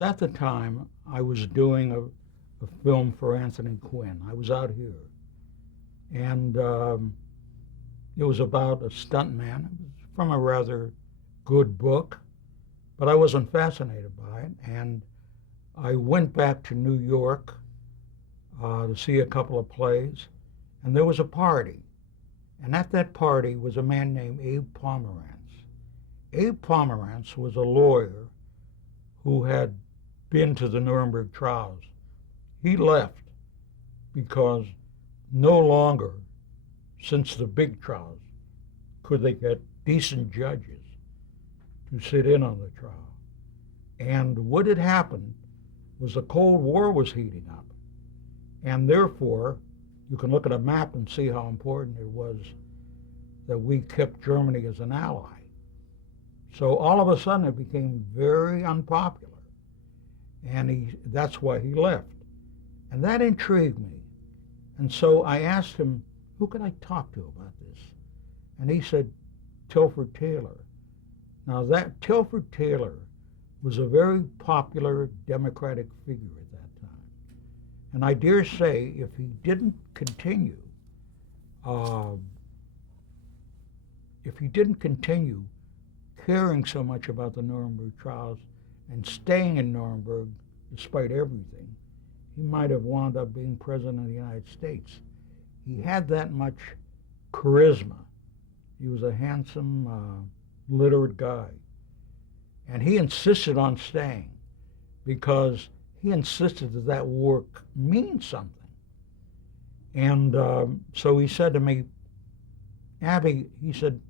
At the time, I was doing a film for Anthony Quinn. I was out here, and it was about a stuntman. It was from a rather good book, but I wasn't fascinated by it. And I went back to New York to see a couple of plays, and there was a party. And at that party was a man named Abe Pomerantz. Abe Pomerantz was a lawyer who had been to the Nuremberg trials. He left because no longer, since the big trials, could they get decent judges to sit in on the trial. And what had happened was the Cold War was heating up. And therefore, you can look at a map and see how important it was that we kept Germany as an ally. So all of a sudden it became very unpopular. And that's why he left. And that intrigued me. And so I asked him, who could I talk to about this? And he said, Tilford Taylor. Now that Tilford Taylor was a very popular Democratic figure at that time. And I dare say if he didn't continue, uh, caring so much about the Nuremberg trials and staying in Nuremberg despite everything, he might have wound up being president of the United States. He had that much charisma. He was a handsome, literate guy. And he insisted on staying because he insisted that that work means something. And so he said to me, Abby, he said,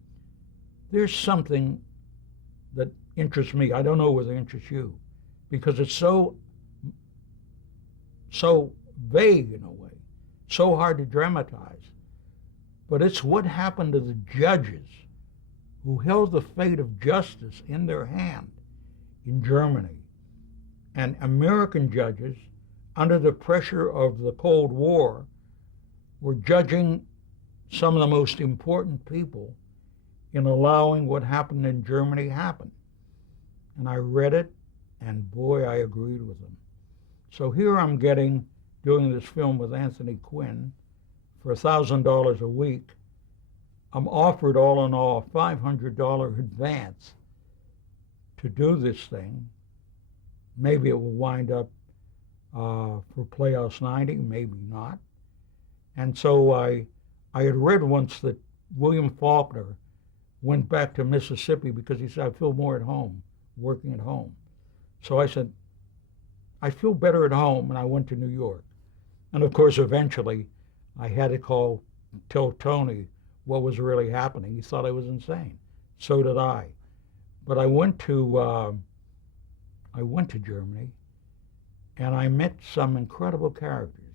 there's something that interests me. I don't know whether it interests you because it's so vague in a way, so hard to dramatize. But it's what happened to the judges who held the fate of justice in their hand in Germany. And American judges, under the pressure of the Cold War, were judging some of the most important people in allowing what happened in Germany happen. And I read it, and boy, I agreed with them. So here I'm doing this film with Anthony Quinn for $1,000 a week. I'm offered all in all a $500 advance to do this thing. Maybe it will wind up for Playhouse 90, maybe not. And so I had read once that William Faulkner went back to Mississippi because he said, I feel more at home, working at home. So I said, I feel better at home, and I went to New York. And of course, eventually, I had to tell Tony what was really happening. He thought I was insane. So did I. But I went to Germany, and I met some incredible characters.